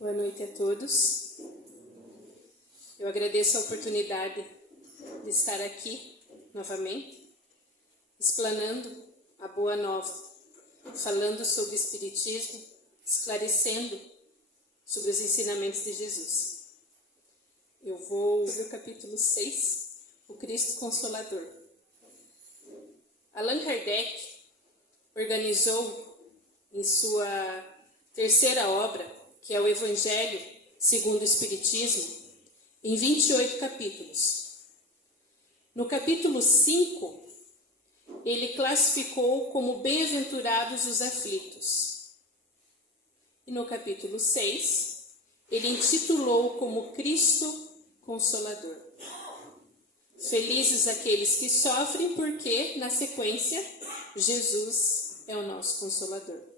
Boa noite a todos. Eu agradeço a oportunidade de estar aqui novamente, explanando a Boa Nova, falando sobre o Espiritismo, esclarecendo sobre os ensinamentos de Jesus. Eu vou ver o capítulo 6, o Cristo Consolador. Allan Kardec organizou em sua terceira obra, que é o Evangelho segundo o Espiritismo, em 28 capítulos. No capítulo 5, ele classificou como bem-aventurados os aflitos. E no capítulo 6, ele intitulou como Cristo Consolador. Felizes aqueles que sofrem, porque, na sequência, Jesus é o nosso Consolador.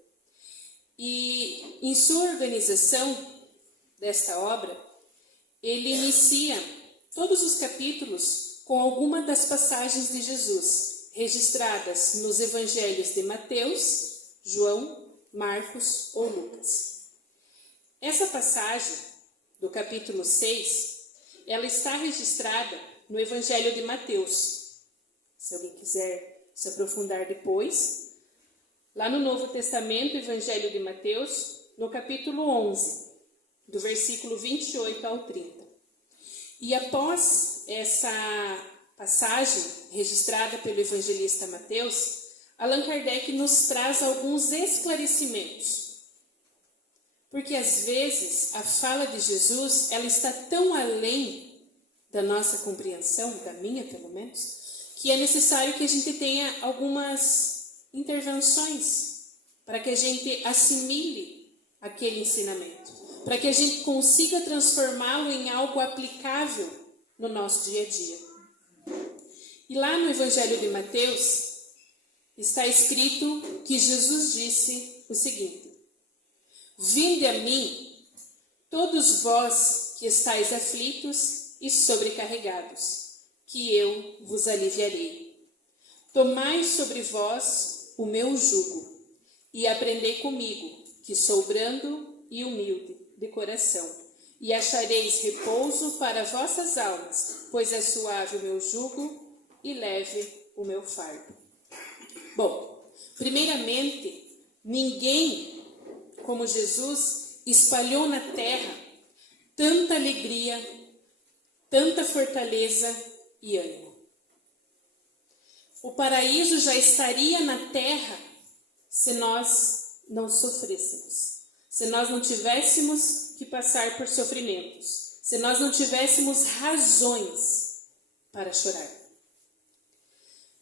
E em sua organização desta obra, ele inicia todos os capítulos com alguma das passagens de Jesus, registradas nos evangelhos de Mateus, João, Marcos ou Lucas. Essa passagem do capítulo 6, ela está registrada no evangelho de Mateus. Se alguém quiser se aprofundar depois, lá no Novo Testamento, Evangelho de Mateus, no capítulo 11, do versículo 28 ao 30. E após essa passagem registrada pelo evangelista Mateus, Allan Kardec nos traz alguns esclarecimentos. Porque às vezes a fala de Jesus, ela está tão além da nossa compreensão, da minha pelo menos, que é necessário que a gente tenha algumas intervenções para que a gente assimile aquele ensinamento, para que a gente consiga transformá-lo em algo aplicável no nosso dia a dia. E lá no Evangelho de Mateus está escrito que Jesus disse o seguinte: Vinde a mim, todos vós que estáis aflitos e sobrecarregados, que eu vos aliviarei. Tomai sobre vós o meu jugo, e aprendei comigo, que sou brando e humilde de coração, e achareis repouso para vossas almas, pois é suave o meu jugo e leve o meu fardo. Bom, primeiramente, ninguém como Jesus espalhou na terra tanta alegria, tanta fortaleza e ânimo. O paraíso já estaria na terra se nós não sofrêssemos, se nós não tivéssemos que passar por sofrimentos, se nós não tivéssemos razões para chorar.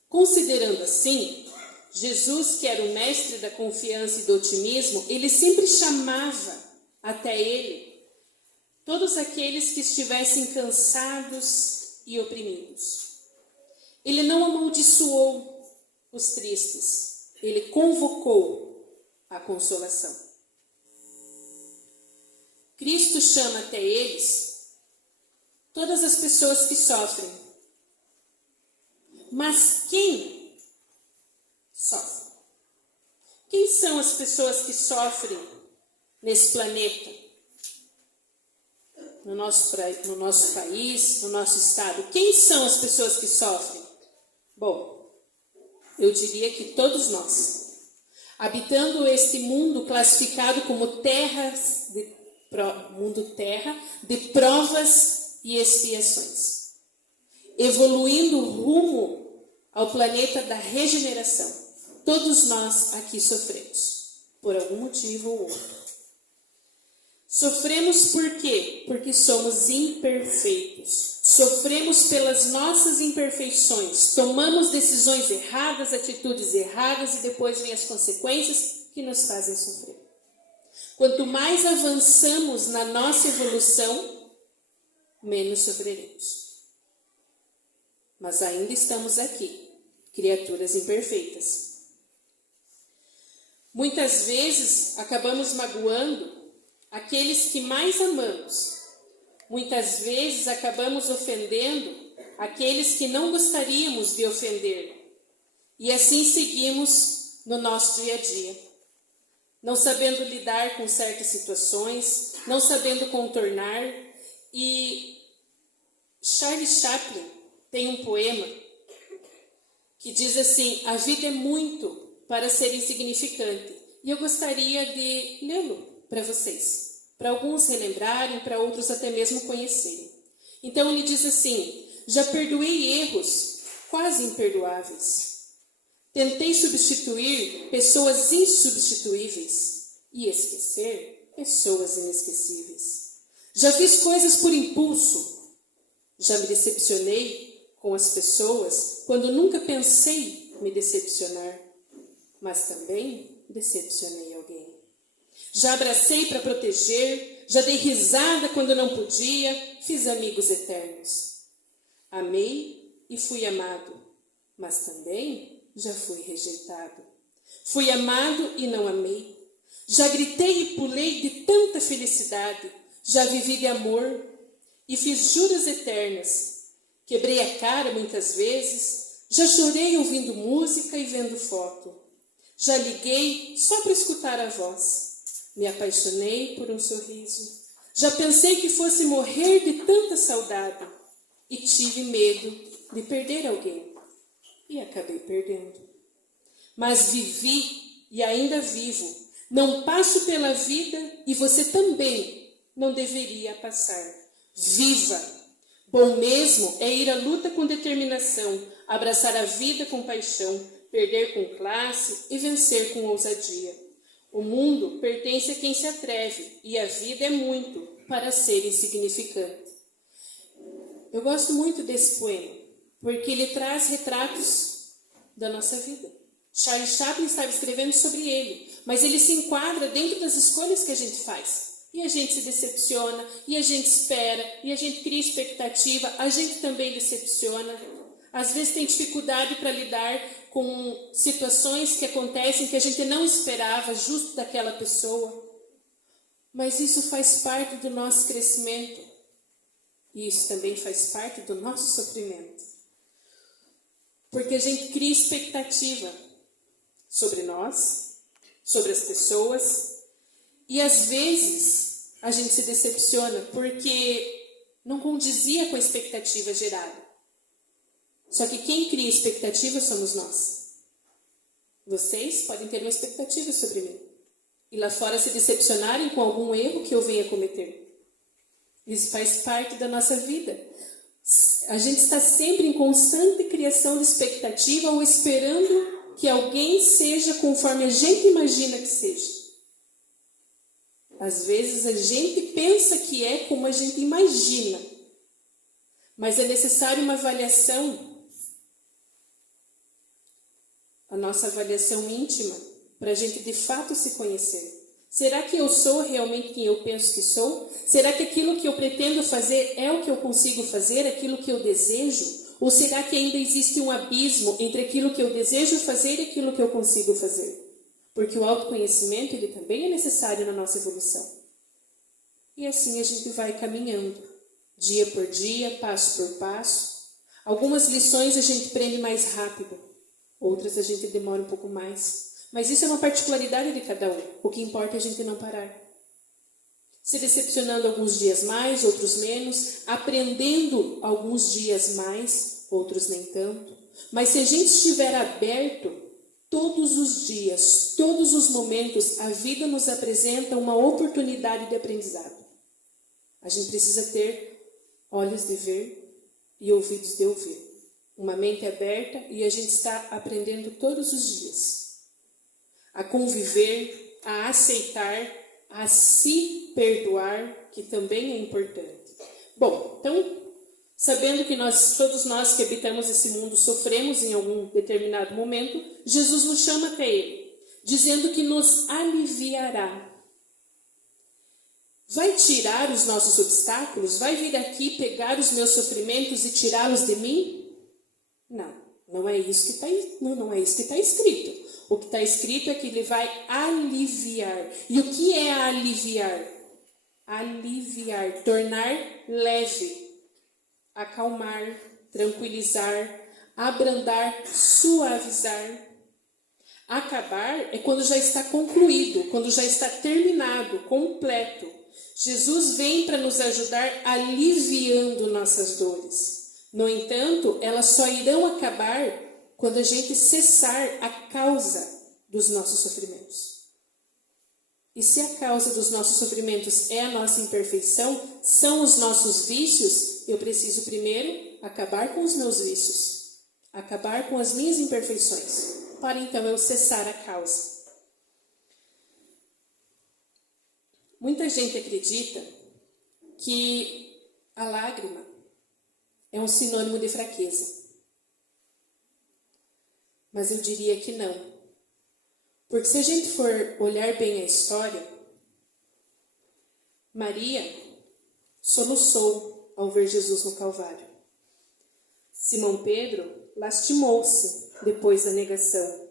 Considerando assim, Jesus, que era o mestre da confiança e do otimismo, ele sempre chamava até ele todos aqueles que estivessem cansados e oprimidos. Ele não amaldiçoou os tristes, ele convocou a consolação. Cristo chama até eles todas as pessoas que sofrem. Mas quem sofre? Quem são as pessoas que sofrem nesse planeta? No nosso país, no nosso estado? Quem são as pessoas que sofrem? Bom, eu diria que todos nós, habitando este mundo classificado como mundo terra de provas e expiações, evoluindo rumo ao planeta da regeneração, todos nós aqui sofremos, por algum motivo ou outro. Sofremos por quê? Porque somos imperfeitos. Sofremos pelas nossas imperfeições. Tomamos decisões erradas, atitudes erradas e depois vêm as consequências que nos fazem sofrer. Quanto mais avançamos na nossa evolução, menos sofreremos. Mas ainda estamos aqui, criaturas imperfeitas. Muitas vezes acabamos magoando aqueles que mais amamos. Muitas vezes acabamos ofendendo aqueles que não gostaríamos de ofender. E assim seguimos no nosso dia a dia, não sabendo lidar com certas situações, não sabendo contornar. E Charles Chaplin tem um poema que diz assim: a vida é muito para ser insignificante. E eu gostaria de lê-lo para vocês, para alguns relembrarem, para outros até mesmo conhecerem. Então ele diz assim: já perdoei erros quase imperdoáveis. Tentei substituir pessoas insubstituíveis e esquecer pessoas inesquecíveis. Já fiz coisas por impulso. Já me decepcionei com as pessoas quando nunca pensei me decepcionar. Mas também decepcionei alguém. Já abracei para proteger, já dei risada quando não podia, fiz amigos eternos. Amei e fui amado, mas também já fui rejeitado. Fui amado e não amei. Já gritei e pulei de tanta felicidade, já vivi de amor e fiz juras eternas. Quebrei a cara muitas vezes, já chorei ouvindo música e vendo foto. Já liguei só para escutar a voz. Me apaixonei por um sorriso. Já pensei que fosse morrer de tanta saudade. E tive medo de perder alguém. E acabei perdendo. Mas vivi e ainda vivo. Não passo pela vida e você também não deveria passar. Viva! Bom mesmo é ir à luta com determinação, abraçar a vida com paixão, perder com classe e vencer com ousadia. O mundo pertence a quem se atreve e a vida é muito para ser insignificante. Eu gosto muito desse poema, porque ele traz retratos da nossa vida. Charles Chaplin estava escrevendo sobre ele, mas ele se enquadra dentro das escolhas que a gente faz. E a gente se decepciona, e a gente espera, e a gente cria expectativa, a gente também decepciona. Às vezes tem dificuldade para lidar com situações que acontecem que a gente não esperava justo daquela pessoa. Mas isso faz parte do nosso crescimento. E isso também faz parte do nosso sofrimento. Porque a gente cria expectativa sobre nós, sobre as pessoas, e às vezes a gente se decepciona porque não condizia com a expectativa gerada. Só que quem cria expectativa somos nós. Vocês podem ter uma expectativa sobre mim. E lá fora se decepcionarem com algum erro que eu venha cometer. Isso faz parte da nossa vida. A gente está sempre em constante criação de expectativa ou esperando que alguém seja conforme a gente imagina que seja. Às vezes a gente pensa que é como a gente imagina. Mas é necessário uma avaliação, a nossa avaliação íntima, para a gente de fato se conhecer. Será que eu sou realmente quem eu penso que sou? Será que aquilo que eu pretendo fazer é o que eu consigo fazer, aquilo que eu desejo? Ou será que ainda existe um abismo entre aquilo que eu desejo fazer e aquilo que eu consigo fazer? Porque o autoconhecimento ele também é necessário na nossa evolução. E assim a gente vai caminhando, dia por dia, passo por passo. Algumas lições a gente aprende mais rápido, outras a gente demora um pouco mais. Mas isso é uma particularidade de cada um. O que importa é a gente não parar. Se decepcionando alguns dias mais, outros menos, aprendendo alguns dias mais, outros nem tanto. Mas se a gente estiver aberto, todos os dias, todos os momentos, a vida nos apresenta uma oportunidade de aprendizado. A gente precisa ter olhos de ver e ouvidos de ouvir. Uma mente aberta e a gente está aprendendo todos os dias. A conviver, a aceitar, a se perdoar, que também é importante. Bom, então, sabendo que todos nós que habitamos esse mundo sofremos em algum determinado momento, Jesus nos chama até Ele, dizendo que nos aliviará. Vai tirar os nossos obstáculos? Vai vir aqui pegar os meus sofrimentos e tirá-los de mim? Não é isso que está escrito. O que está escrito é que Ele vai aliviar. E o que é aliviar? Aliviar, tornar leve, acalmar, tranquilizar, abrandar, suavizar. Acabar é quando já está concluído, quando já está terminado, completo. Jesus vem para nos ajudar aliviando nossas dores. No entanto, elas só irão acabar quando a gente cessar a causa dos nossos sofrimentos. E se a causa dos nossos sofrimentos é a nossa imperfeição, são os nossos vícios, eu preciso primeiro acabar com os meus vícios, acabar com as minhas imperfeições, para então eu cessar a causa. Muita gente acredita que a lágrima é um sinônimo de fraqueza. Mas eu diria que não. Porque se a gente for olhar bem a história, Maria soluçou ao ver Jesus no Calvário. Simão Pedro lastimou-se depois da negação.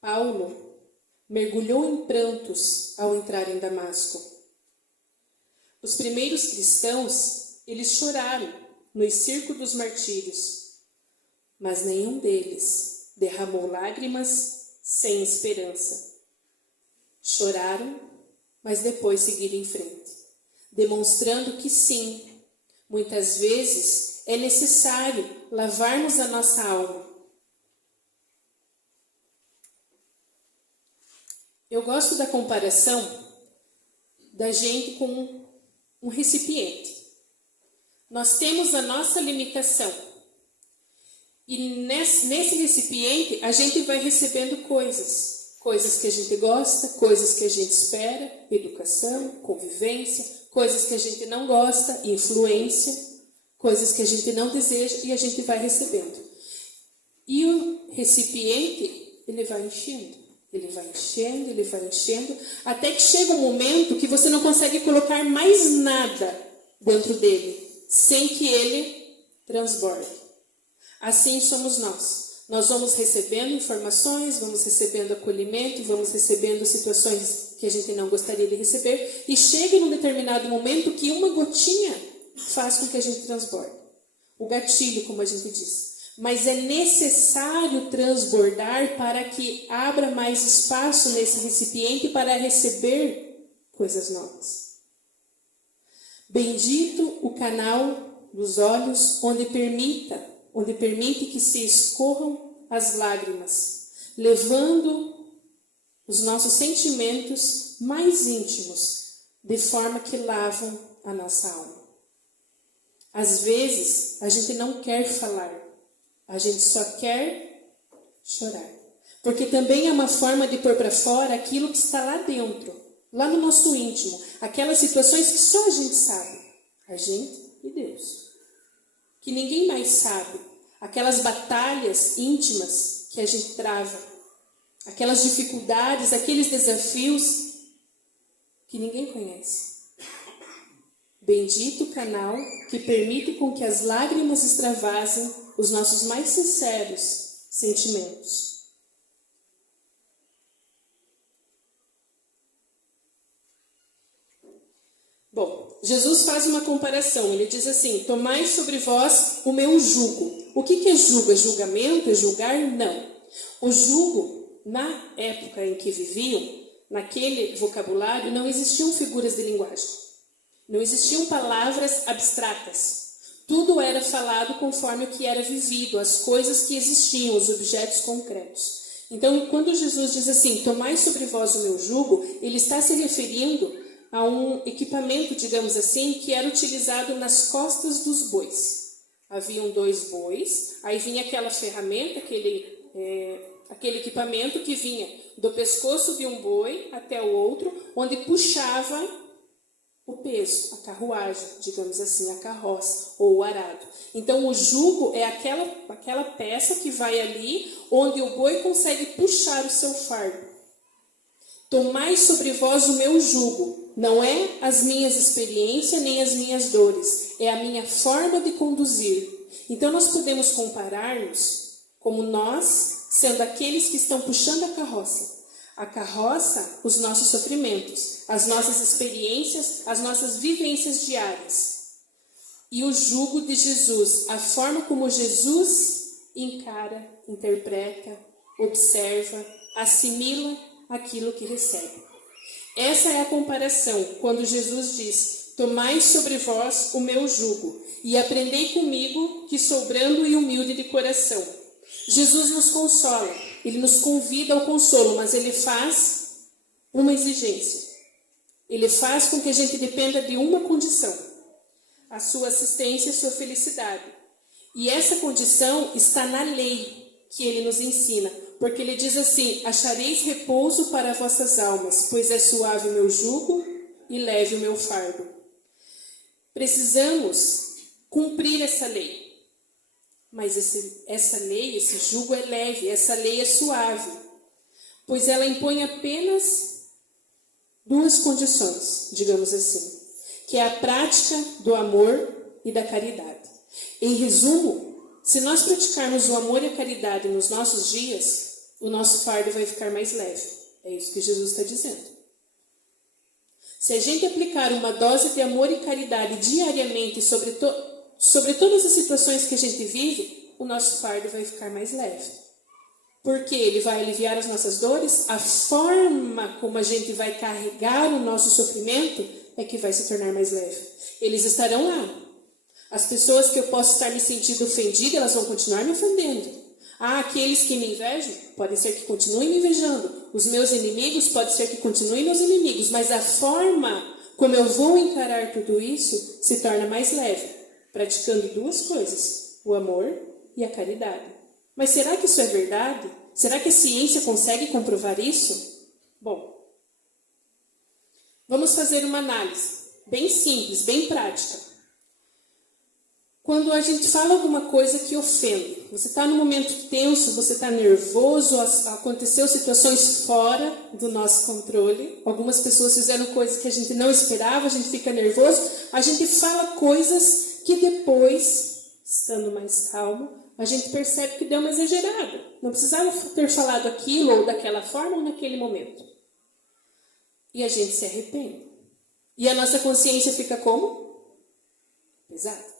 Paulo mergulhou em prantos ao entrar em Damasco. Os primeiros cristãos, eles choraram nos circos dos martírios, mas nenhum deles derramou lágrimas sem esperança. Choraram, mas depois seguiram em frente, demonstrando que sim, muitas vezes é necessário lavarmos a nossa alma. Eu gosto da comparação da gente com um recipiente. Nós temos a nossa limitação. E nesse recipiente a gente vai recebendo coisas. Coisas que a gente gosta, coisas que a gente espera, educação, convivência, coisas que a gente não gosta, influência, coisas que a gente não deseja e a gente vai recebendo. E o recipiente, ele vai enchendo. Ele vai enchendo, ele vai enchendo, até que chega um momento que você não consegue colocar mais nada dentro dele, sem que ele transborde. Assim somos nós. Nós vamos recebendo informações, vamos recebendo acolhimento, vamos recebendo situações que a gente não gostaria de receber, e chega num determinado momento que uma gotinha faz com que a gente transborde. O gatilho, como a gente diz. Mas é necessário transbordar para que abra mais espaço nesse recipiente para receber coisas novas. Bendito o canal dos olhos onde permite que se escorram as lágrimas, levando os nossos sentimentos mais íntimos, de forma que lavam a nossa alma. Às vezes, a gente não quer falar. A gente só quer chorar. Porque também é uma forma de pôr para fora aquilo que está lá dentro, lá no nosso íntimo. Aquelas situações que só a gente sabe. A gente e Deus. Que ninguém mais sabe. Aquelas batalhas íntimas que a gente trava. Aquelas dificuldades, aqueles desafios que ninguém conhece. Bendito o canal que permite com que as lágrimas extravasem os nossos mais sinceros sentimentos. Bom, Jesus faz uma comparação. Ele diz assim: tomai sobre vós o meu jugo. O que é jugo? É julgamento? É julgar? Não. O jugo, na época em que viviam, naquele vocabulário, não existiam figuras de linguagem. Não existiam palavras abstratas. Tudo era falado conforme o que era vivido, as coisas que existiam, os objetos concretos. Então, quando Jesus diz assim, tomai sobre vós o meu jugo, ele está se referindo a um equipamento, digamos assim, que era utilizado nas costas dos bois. Haviam 2 bois, aí vinha aquela ferramenta, aquele equipamento que vinha do pescoço de um boi até o outro, onde puxava o peso, a carruagem, digamos assim, a carroça ou o arado. Então, o jugo é aquela peça que vai ali, onde o boi consegue puxar o seu fardo. Tomai sobre vós o meu jugo. Não é as minhas experiências nem as minhas dores, é a minha forma de conduzir. Então, nós podemos comparar-nos como nós, sendo aqueles que estão puxando a carroça. A carroça, os nossos sofrimentos, as nossas experiências, as nossas vivências diárias. E o jugo de Jesus, a forma como Jesus encara, interpreta, observa, assimila aquilo que recebe. Essa é a comparação, quando Jesus diz: tomai sobre vós o meu jugo, e aprendei comigo, que sou brando e humilde de coração. Jesus nos consola, ele nos convida ao consolo, mas ele faz uma exigência. Ele faz com que a gente dependa de uma condição: a sua assistência e a sua felicidade. E essa condição está na lei que ele nos ensina, porque ele diz assim: achareis repouso para vossas almas, pois é suave o meu jugo e leve o meu fardo. Precisamos cumprir essa lei. Mas essa lei, esse jugo é leve, essa lei é suave, pois ela impõe apenas duas condições, digamos assim, que é a prática do amor e da caridade. Em resumo, se nós praticarmos o amor e a caridade nos nossos dias, o nosso fardo vai ficar mais leve. É isso que Jesus está dizendo. Se a gente aplicar uma dose de amor e caridade diariamente sobre todas as situações que a gente vive, o nosso fardo vai ficar mais leve. Porque ele vai aliviar as nossas dores, a forma como a gente vai carregar o nosso sofrimento é que vai se tornar mais leve. Eles estarão lá. As pessoas que eu posso estar me sentindo ofendida, elas vão continuar me ofendendo. Aqueles que me invejam, pode ser que continuem me invejando. Os meus inimigos, pode ser que continuem meus inimigos. Mas a forma como eu vou encarar tudo isso se torna mais leve, praticando duas coisas: o amor e a caridade. Mas será que isso é verdade? Será que a ciência consegue comprovar isso? Bom, vamos fazer uma análise bem simples, bem prática. Quando a gente fala alguma coisa que ofende, você está num momento tenso, você está nervoso, aconteceu situações fora do nosso controle, algumas pessoas fizeram coisas que a gente não esperava, a gente fica nervoso, a gente fala coisas que depois, estando mais calmo, a gente percebe que deu uma exagerada. Não precisava ter falado aquilo ou daquela forma ou naquele momento. E a gente se arrepende. E a nossa consciência fica como? Pesada.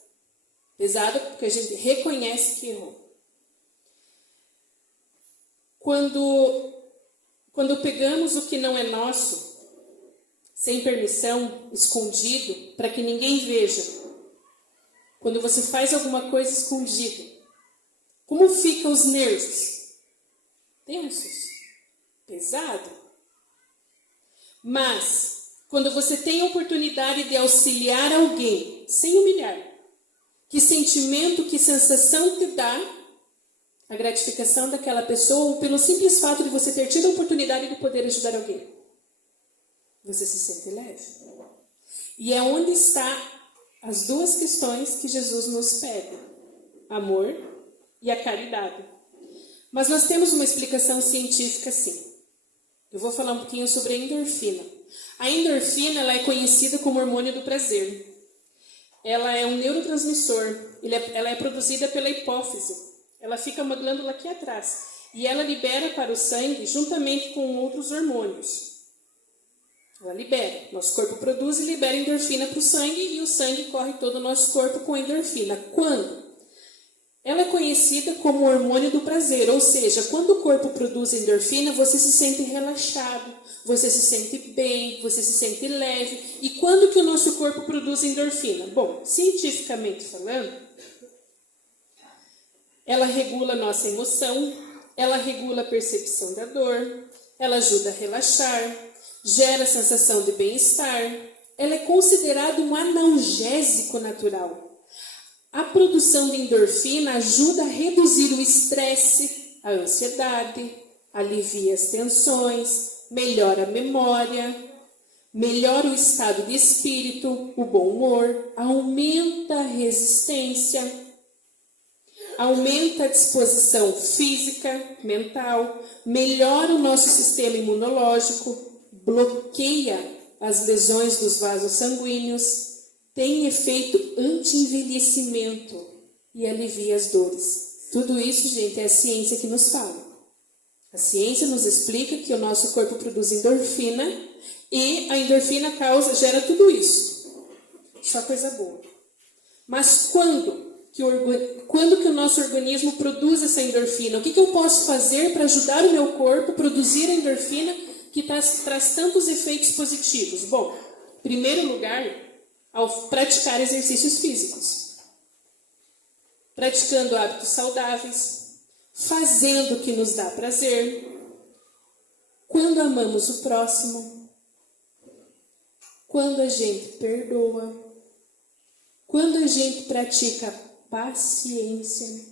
Pesada porque a gente reconhece que errou. Quando pegamos o que não é nosso, sem permissão, escondido, para que ninguém veja, quando você faz alguma coisa escondido, como ficam os nervos? Tensos, pesado. Mas, quando você tem a oportunidade de auxiliar alguém, sem humilhar, que sentimento, que sensação te dá a gratificação daquela pessoa, ou pelo simples fato de você ter tido a oportunidade de poder ajudar alguém? Você se sente leve. E é onde está as duas questões que Jesus nos pede: amor e a caridade. Mas nós temos uma explicação científica, sim. Eu vou falar um pouquinho sobre a endorfina. A endorfina, ela é conhecida como hormônio do prazer. Ela é um neurotransmissor. Ela é produzida pela hipófise. Ela fica uma glândula aqui atrás. E ela libera para o sangue juntamente com outros hormônios. Ela libera. Nosso corpo produz e libera endorfina para o sangue, e o sangue corre todo o nosso corpo com endorfina. Quando? Ela é conhecida como hormônio do prazer, ou seja, quando o corpo produz endorfina, você se sente relaxado, você se sente bem, você se sente leve. E quando que o nosso corpo produz endorfina? Bom, cientificamente falando, ela regula a nossa emoção, ela regula a percepção da dor, ela ajuda a relaxar, gera sensação de bem-estar, ela é considerada um analgésico natural. A produção de endorfina ajuda a reduzir o estresse, a ansiedade, alivia as tensões, melhora a memória, melhora o estado de espírito, o bom humor, aumenta a resistência, aumenta a disposição física, mental, melhora o nosso sistema imunológico, bloqueia as lesões dos vasos sanguíneos, tem efeito anti-envelhecimento e alivia as dores. Tudo isso, gente, é a ciência que nos fala. A ciência nos explica que o nosso corpo produz endorfina e a endorfina gera tudo isso. Só coisa boa. Mas quando que o nosso organismo produz essa endorfina? O que eu posso fazer para ajudar o meu corpo a produzir a endorfina que que traz tantos efeitos positivos? Bom, em primeiro lugar, ao praticar exercícios físicos. Praticando hábitos saudáveis, fazendo o que nos dá prazer, quando amamos o próximo, quando a gente perdoa, quando a gente pratica paciência,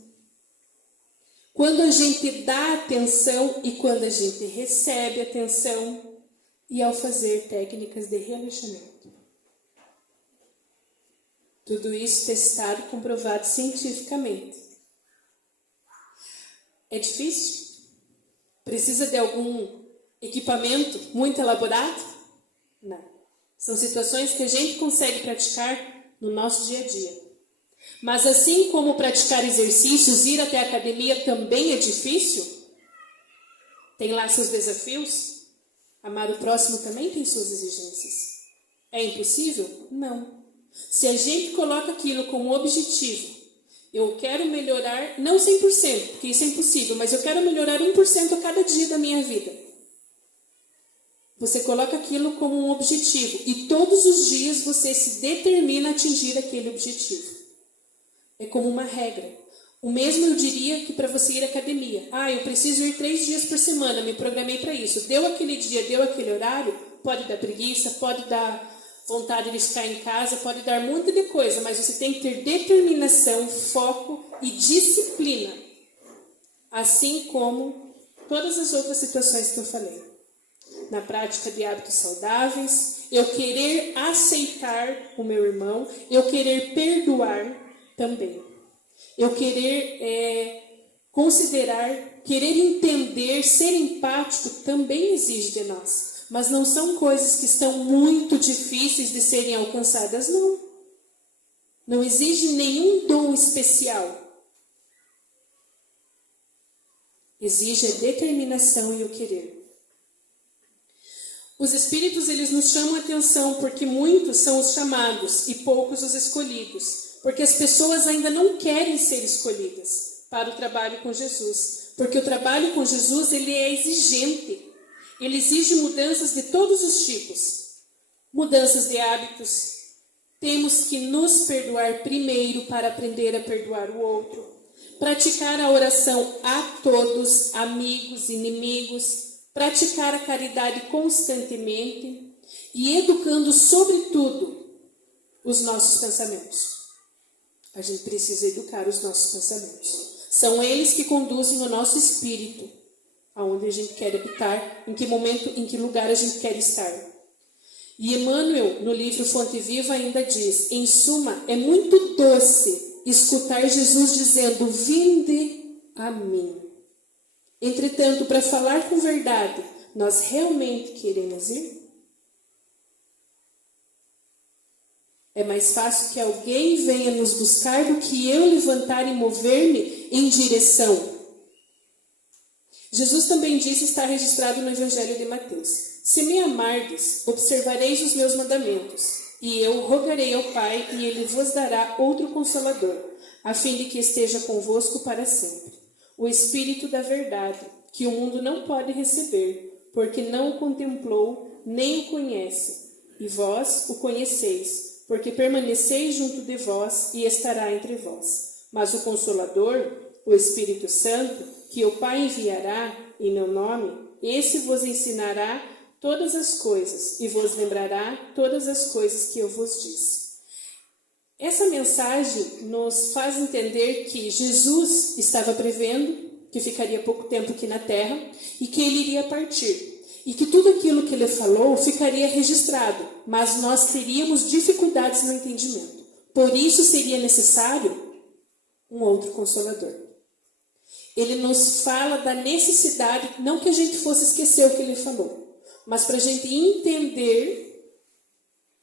quando a gente dá atenção e quando a gente recebe atenção, e ao fazer técnicas de relaxamento. Tudo isso testado e comprovado cientificamente. É difícil? Precisa de algum equipamento muito elaborado? Não. São situações que a gente consegue praticar no nosso dia a dia. Mas assim como praticar exercícios, ir até a academia também é difícil? Tem lá seus desafios? Amar o próximo também tem suas exigências. É impossível? Não. Se a gente coloca aquilo como objetivo, eu quero melhorar, não 100%, porque isso é impossível, mas eu quero melhorar 1% a cada dia da minha vida. Você coloca aquilo como um objetivo e todos os dias você se determina a atingir aquele objetivo. É como uma regra. O mesmo eu diria que para você ir à academia. Eu preciso ir 3 dias por semana, me programei para isso. Deu aquele dia, deu aquele horário, pode dar preguiça, pode dar vontade de ficar em casa, pode dar muita de coisa, mas você tem que ter determinação, foco e disciplina. Assim como todas as outras situações que eu falei. Na prática de hábitos saudáveis, eu querer aceitar o meu irmão, eu querer perdoar também. Eu querer considerar, querer entender, ser empático também exige de nós. Mas não são coisas que estão muito difíceis de serem alcançadas, não. Não exige nenhum dom especial. Exige a determinação e o querer. Os espíritos, eles nos chamam a atenção porque muitos são os chamados e poucos os escolhidos. Porque as pessoas ainda não querem ser escolhidas para o trabalho com Jesus. Porque o trabalho com Jesus, ele é exigente. Ele exige mudanças de todos os tipos. Mudanças de hábitos. Temos que nos perdoar primeiro para aprender a perdoar o outro. Praticar a oração a todos, amigos, inimigos. Praticar a caridade constantemente. E educando, sobretudo, os nossos pensamentos. A gente precisa educar os nossos pensamentos. São eles que conduzem o nosso espírito. Aonde a gente quer habitar, em que momento, em que lugar a gente quer estar. E Emmanuel, no livro Fonte Viva, ainda diz, em suma, é muito doce escutar Jesus dizendo, vinde a mim. Entretanto, para falar com verdade, nós realmente queremos ir? É mais fácil que alguém venha nos buscar do que eu levantar e mover-me em direção. Jesus também disse, está registrado no Evangelho de Mateus, se me amardes, observareis os meus mandamentos, e eu rogarei ao Pai, e Ele vos dará outro Consolador, a fim de que esteja convosco para sempre. O Espírito da verdade, que o mundo não pode receber, porque não o contemplou, nem o conhece, e vós o conheceis, porque permaneceis junto de vós e estará entre vós. Mas o Consolador, o Espírito Santo, que o Pai enviará em meu nome, esse vos ensinará todas as coisas e vos lembrará todas as coisas que eu vos disse. Essa mensagem nos faz entender que Jesus estava prevendo que ficaria pouco tempo aqui na Terra e que ele iria partir. E que tudo aquilo que ele falou ficaria registrado, mas nós teríamos dificuldades no entendimento. Por isso seria necessário um outro Consolador. Ele nos fala da necessidade, não que a gente fosse esquecer o que ele falou, mas para a gente entender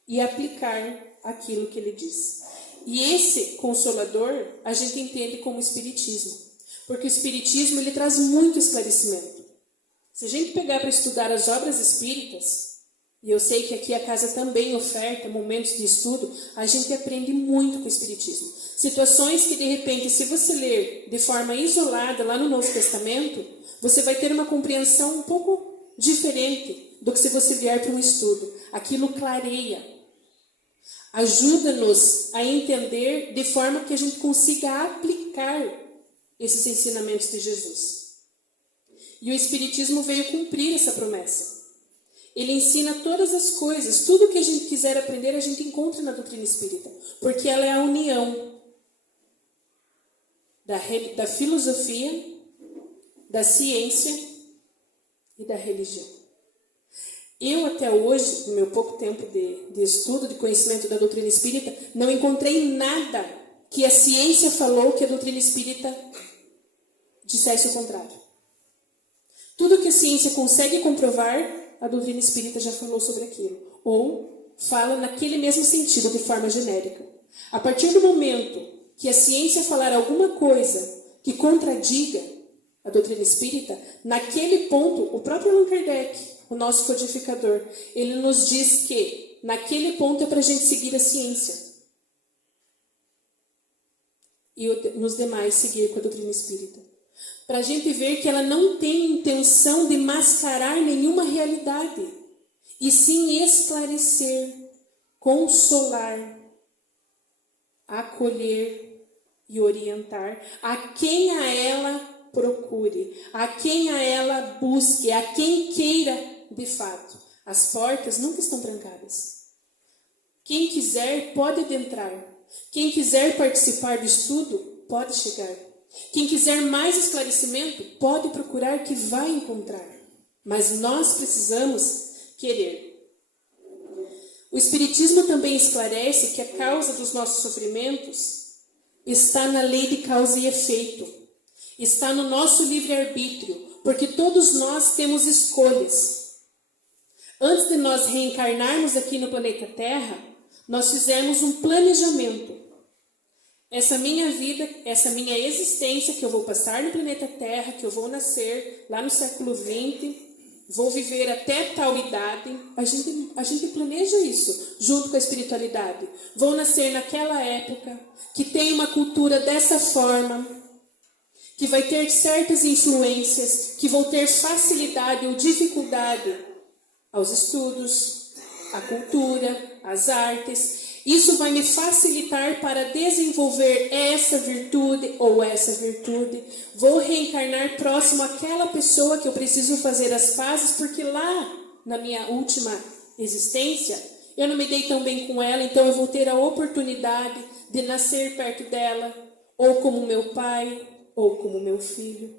e aplicar aquilo que ele disse. E esse Consolador a gente entende como Espiritismo, porque o Espiritismo ele traz muito esclarecimento. Se a gente pegar para estudar as obras espíritas, e eu sei que aqui a casa também oferta momentos de estudo, a gente aprende muito com o Espiritismo. Situações que, de repente, se você ler de forma isolada lá no Novo Testamento, você vai ter uma compreensão um pouco diferente do que se você vier para um estudo. Aquilo clareia. Ajuda-nos a entender de forma que a gente consiga aplicar esses ensinamentos de Jesus. E o Espiritismo veio cumprir essa promessa. Ele ensina todas as coisas, tudo que a gente quiser aprender, a gente encontra na doutrina espírita, porque ela é a união da filosofia, da ciência e da religião. Eu, até hoje, no meu pouco tempo de estudo, de conhecimento da doutrina espírita, não encontrei nada que a ciência falou que a doutrina espírita dissesse o contrário. Tudo que a ciência consegue comprovar, a doutrina espírita já falou sobre aquilo. Ou fala naquele mesmo sentido, de forma genérica. A partir do momento que a ciência falar alguma coisa que contradiga a doutrina espírita, naquele ponto, o próprio Allan Kardec, o nosso codificador, ele nos diz que naquele ponto é para a gente seguir a ciência. E nos demais seguir com a doutrina espírita. Para a gente ver que ela não tem intenção de mascarar nenhuma realidade, e sim esclarecer, consolar, acolher e orientar a quem a ela procure, a quem a ela busque, a quem queira de fato. As portas nunca estão trancadas. Quem quiser pode adentrar. Quem quiser participar do estudo pode chegar. Quem quiser mais esclarecimento pode procurar, que vai encontrar. Mas nós precisamos querer. O Espiritismo também esclarece que a causa dos nossos sofrimentos está na lei de causa e efeito. Está no nosso livre-arbítrio, porque todos nós temos escolhas. Antes de nós reencarnarmos aqui no planeta Terra, nós fizemos um planejamento. Essa minha vida, essa minha existência, que eu vou passar no planeta Terra, que eu vou nascer lá no século XX, vou viver até tal idade, a gente planeja isso, junto com a espiritualidade. Vou nascer naquela época, que tem uma cultura dessa forma, que vai ter certas influências, que vou ter facilidade ou dificuldade aos estudos, à cultura, às artes. Isso vai me facilitar para desenvolver essa virtude ou essa virtude. Vou reencarnar próximo àquela pessoa que eu preciso fazer as pazes, porque lá, na minha última existência, eu não me dei tão bem com ela, então eu vou ter a oportunidade de nascer perto dela, ou como meu pai, ou como meu filho.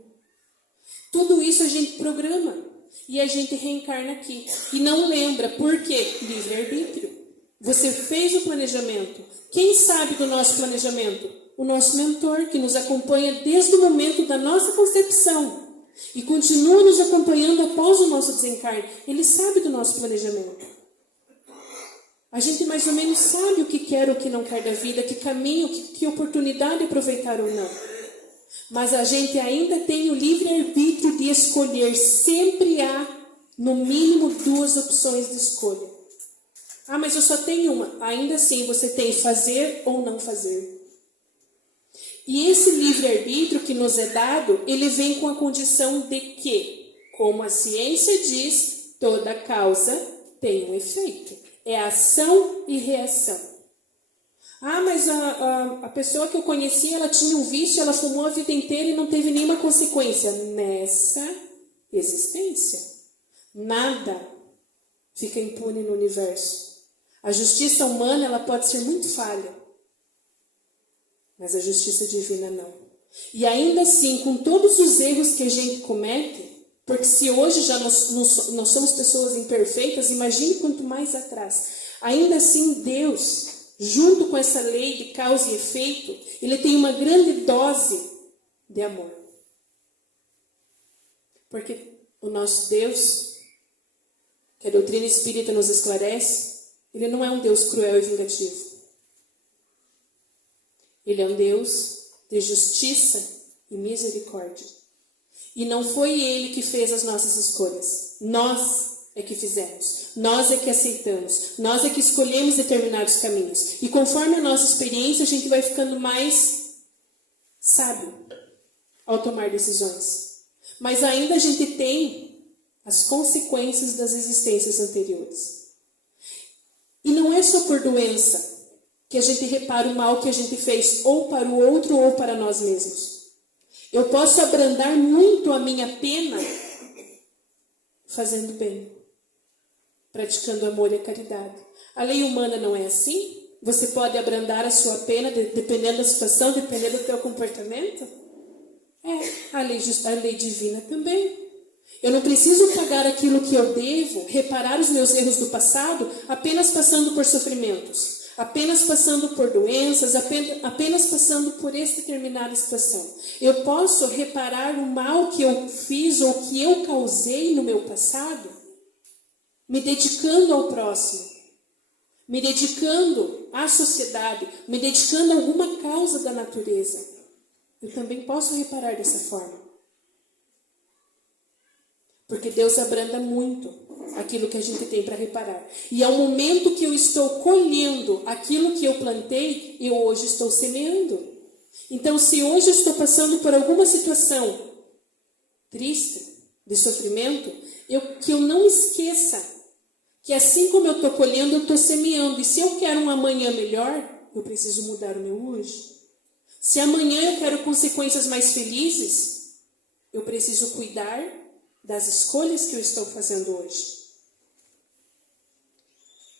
Tudo isso a gente programa e a gente reencarna aqui. E não lembra, por quê? Livre-arbítrio. Você fez o planejamento. Quem sabe do nosso planejamento? O nosso mentor, que nos acompanha desde o momento da nossa concepção e continua nos acompanhando após o nosso desencarne. Ele sabe do nosso planejamento. A gente mais ou menos sabe o que quer ou o que não quer da vida, que caminho, que oportunidade aproveitar ou não. Mas a gente ainda tem o livre-arbítrio de escolher. Sempre há, no mínimo, 2 opções de escolha. Ah, mas eu só tenho uma. Ainda assim, você tem fazer ou não fazer. E esse livre-arbítrio que nos é dado, ele vem com a condição de que, como a ciência diz, toda causa tem um efeito. É ação e reação. Ah, mas a pessoa que eu conheci, ela tinha um vício, ela fumou a vida inteira e não teve nenhuma consequência. Nessa existência, nada fica impune no universo. A justiça humana, ela pode ser muito falha, mas a justiça divina não. E ainda assim, com todos os erros que a gente comete, porque se hoje já nós somos pessoas imperfeitas, imagine quanto mais atrás. Ainda assim, Deus, junto com essa lei de causa e efeito, ele tem uma grande dose de amor. Porque o nosso Deus, que a doutrina espírita nos esclarece, ele não é um Deus cruel e vingativo. Ele é um Deus de justiça e misericórdia. E não foi ele que fez as nossas escolhas. Nós é que fizemos. Nós é que aceitamos. Nós é que escolhemos determinados caminhos. E conforme a nossa experiência, a gente vai ficando mais sábio ao tomar decisões. Mas ainda a gente tem as consequências das existências anteriores. E não é só por doença que a gente repara o mal que a gente fez, ou para o outro ou para nós mesmos. Eu posso abrandar muito a minha pena fazendo bem, praticando amor e caridade. A lei humana não é assim? Você pode abrandar a sua pena dependendo da situação, dependendo do teu comportamento? A lei divina também. Eu não preciso pagar aquilo que eu devo, reparar os meus erros do passado, apenas passando por sofrimentos, apenas passando por doenças, apenas passando por essa determinada situação. Eu posso reparar o mal que eu fiz ou que eu causei no meu passado, me dedicando ao próximo, me dedicando à sociedade, me dedicando a alguma causa da natureza. Eu também posso reparar dessa forma. Porque Deus abranda muito aquilo que a gente tem para reparar. E ao momento que eu estou colhendo aquilo que eu plantei, eu hoje estou semeando. Então, se hoje eu estou passando por alguma situação triste, de sofrimento, que eu não esqueça que assim como eu estou colhendo, eu estou semeando. E se eu quero um amanhã melhor, eu preciso mudar o meu hoje. Se amanhã eu quero consequências mais felizes, eu preciso cuidar das escolhas que eu estou fazendo hoje.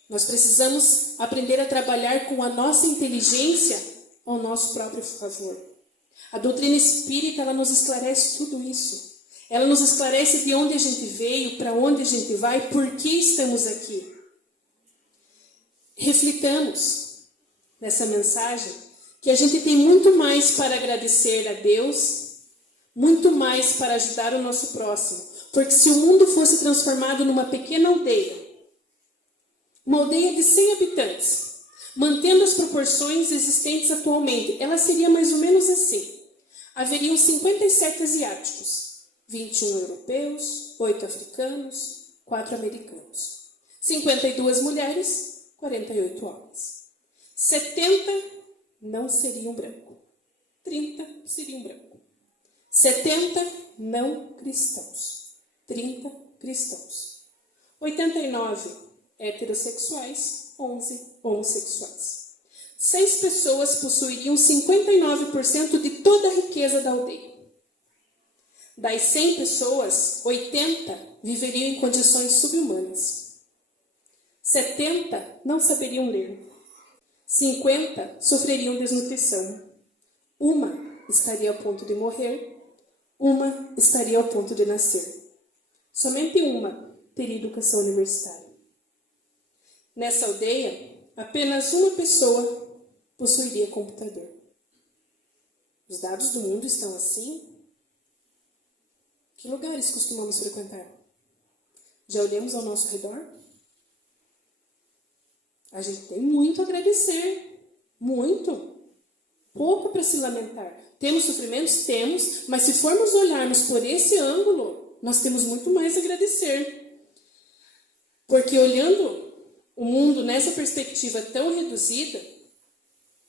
Nós precisamos aprender a trabalhar com a nossa inteligência ao nosso próprio favor. A doutrina espírita, ela nos esclarece tudo isso. Ela nos esclarece de onde a gente veio, para onde a gente vai, por que estamos aqui. Reflitamos nessa mensagem que a gente tem muito mais para agradecer a Deus, muito mais para ajudar o nosso próximo. Porque se o mundo fosse transformado numa pequena aldeia, uma aldeia de 100 habitantes, mantendo as proporções existentes atualmente, ela seria mais ou menos assim. Haveriam 57 asiáticos, 21 europeus, 8 africanos, 4 americanos. 52 mulheres, 48 homens. 70 não seriam branco. 30 seriam branco. 70 não cristãos. 30 cristãos. 89 heterossexuais, 11 homossexuais. 6 pessoas possuiriam 59% de toda a riqueza da aldeia. Das 100 pessoas, 80 viveriam em condições subhumanas. 70 não saberiam ler. 50 sofreriam desnutrição. Uma estaria ao ponto de morrer. Uma estaria ao ponto de nascer. Somente uma teria educação universitária. Nessa aldeia, apenas uma pessoa possuiria computador. Os dados do mundo estão assim? Que lugares costumamos frequentar? Já olhamos ao nosso redor? A gente tem muito a agradecer. Muito. Pouco para se lamentar. Temos sofrimentos? Temos. Mas se formos olharmos por esse ângulo, nós temos muito mais a agradecer. Porque olhando o mundo nessa perspectiva tão reduzida,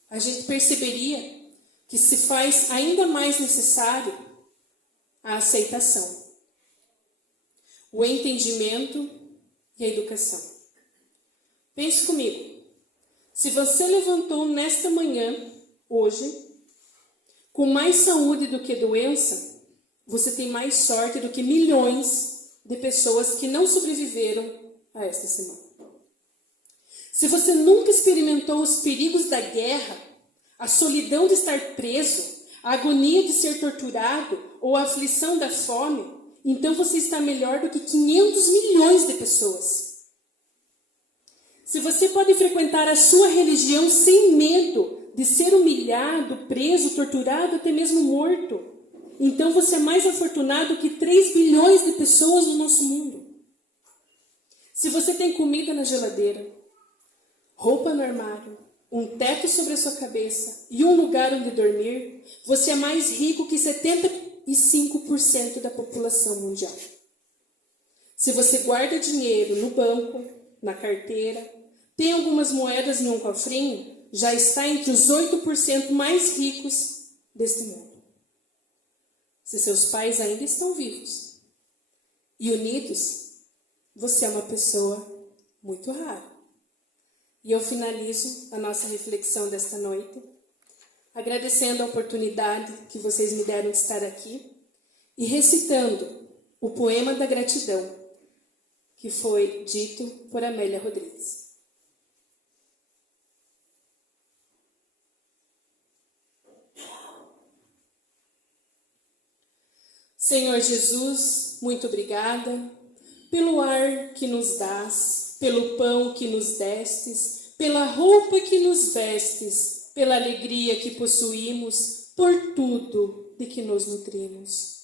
a gente perceberia que se faz ainda mais necessário a aceitação, o entendimento e a educação. Pense comigo. Se você levantou nesta manhã, hoje, com mais saúde do que doença, você tem mais sorte do que milhões de pessoas que não sobreviveram a esta semana. Se você nunca experimentou os perigos da guerra, a solidão de estar preso, a agonia de ser torturado ou a aflição da fome, então você está melhor do que 500 milhões de pessoas. Se você pode frequentar a sua religião sem medo de ser humilhado, preso, torturado, até mesmo morto, então você é mais afortunado que 3 bilhões de pessoas no nosso mundo. Se você tem comida na geladeira, roupa no armário, um teto sobre a sua cabeça e um lugar onde dormir, você é mais rico que 75% da população mundial. Se você guarda dinheiro no banco, na carteira, tem algumas moedas em um cofrinho, já está entre os 8% mais ricos deste mundo. Se seus pais ainda estão vivos, E unidos, você é uma pessoa muito rara. E eu finalizo a nossa reflexão desta noite, agradecendo a oportunidade que vocês me deram de estar aqui e recitando o poema da gratidão, que foi dito por Amélia Rodrigues. Senhor Jesus, muito obrigada pelo ar que nos dás, pelo pão que nos destes, pela roupa que nos vestes, pela alegria que possuímos, por tudo de que nos nutrimos.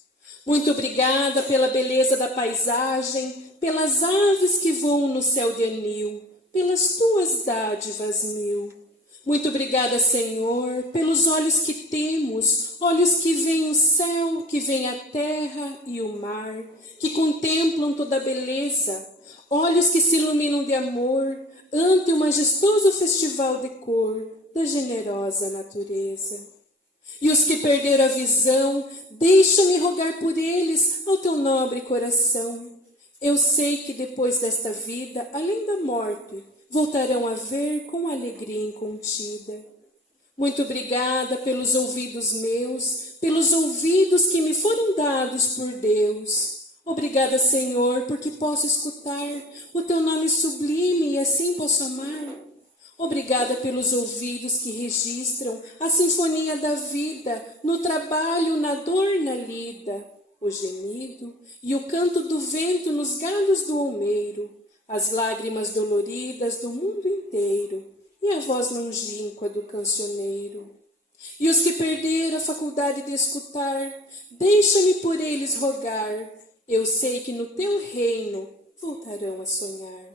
Muito obrigada pela beleza da paisagem, pelas aves que voam no céu de anil, pelas tuas dádivas mil. Muito obrigada, Senhor, pelos olhos que temos, olhos que veem o céu, que veem a terra e o mar, que contemplam toda a beleza, olhos que se iluminam de amor ante o majestoso festival de cor da generosa natureza. E os que perderam a visão, deixa-me rogar por eles ao teu nobre coração. Eu sei que depois desta vida, além da morte, voltarão a ver com alegria incontida. Muito obrigada pelos ouvidos meus, pelos ouvidos que me foram dados por Deus. Obrigada, Senhor, porque posso escutar o teu nome sublime e assim posso amar. Obrigada pelos ouvidos que registram a sinfonia da vida, no trabalho, na dor, na lida, o gemido e o canto do vento nos galhos do olmeiro, as lágrimas doloridas do mundo inteiro e a voz longínqua do cancioneiro. E os que perderam a faculdade de escutar, deixa-me por eles rogar, eu sei que no teu reino voltarão a sonhar.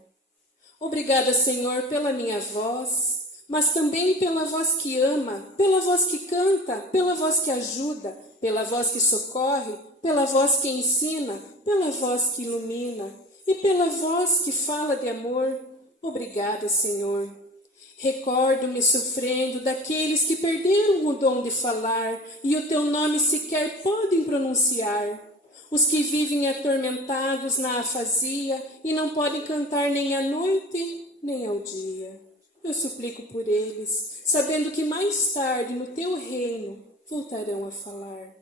Obrigada, Senhor, pela minha voz, mas também pela voz que ama, pela voz que canta, pela voz que ajuda, pela voz que socorre, pela voz que ensina, pela voz que ilumina e pela voz que fala de amor. Obrigada, Senhor. Recordo-me sofrendo daqueles que perderam o dom de falar e o teu nome sequer podem pronunciar. Os que vivem atormentados na afasia e não podem cantar nem à noite, nem ao dia. Eu suplico por eles, sabendo que mais tarde no teu reino voltarão a falar.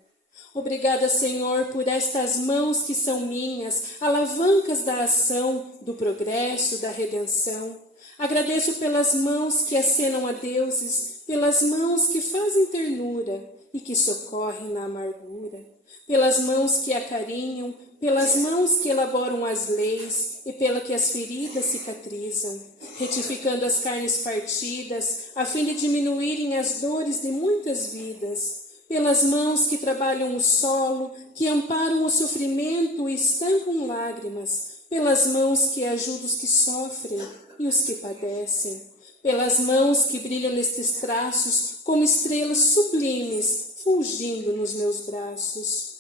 Obrigada, Senhor, por estas mãos que são minhas, alavancas da ação, do progresso, da redenção. Agradeço pelas mãos que acenam a deuses, pelas mãos que fazem ternura e que socorrem na amargura. Pelas mãos que acarinham, pelas mãos que elaboram as leis e pela que as feridas cicatrizam, retificando as carnes partidas, a fim de diminuírem as dores de muitas vidas, pelas mãos que trabalham o solo, que amparam o sofrimento e estancam lágrimas, pelas mãos que ajudam os que sofrem e os que padecem, pelas mãos que brilham nestes traços como estrelas sublimes, fulgindo nos meus braços,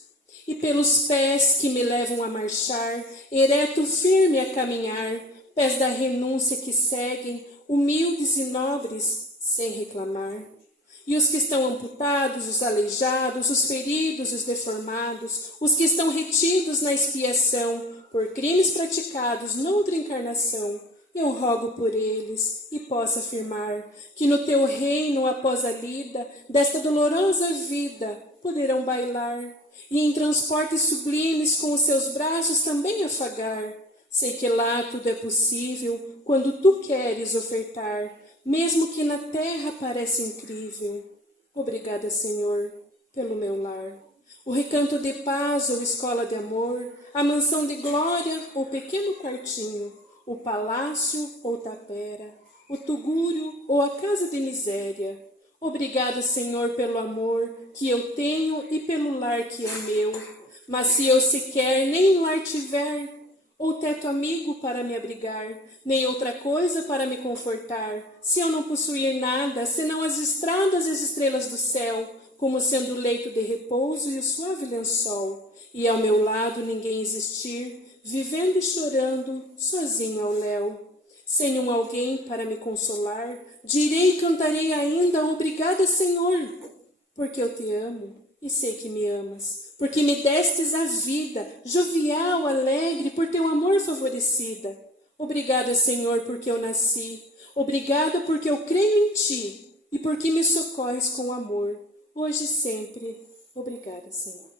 e pelos pés que me levam a marchar, ereto firme a caminhar, pés da renúncia que seguem, humildes e nobres, sem reclamar. E os que estão amputados, os aleijados, os feridos, os deformados, os que estão retidos na expiação, por crimes praticados noutra encarnação, eu rogo por eles e posso afirmar que no teu reino, após a lida desta dolorosa vida, poderão bailar e em transportes sublimes com os seus braços também afagar. Sei que lá tudo é possível quando tu queres ofertar, mesmo que na terra pareça incrível. Obrigada, Senhor, pelo meu lar. O recanto de paz ou escola de amor, a mansão de glória ou pequeno quartinho, o palácio ou tapera, o tugúrio ou a casa de miséria. Obrigado, Senhor, pelo amor que eu tenho e pelo lar que é meu. Mas se eu sequer nem lar tiver, ou teto amigo para me abrigar, nem outra coisa para me confortar, se eu não possuir nada, senão as estradas e as estrelas do céu, como sendo o leito de repouso e o suave lençol, e ao meu lado ninguém existir, vivendo e chorando, sozinho ao léu. Sem um alguém para me consolar, direi e cantarei ainda, obrigada, Senhor, porque eu te amo, e sei que me amas, porque me destes a vida, jovial, alegre, por teu amor favorecida. Obrigada, Senhor, porque eu nasci. Obrigada porque eu creio em Ti e porque me socorres com amor, hoje e sempre. Obrigada, Senhor.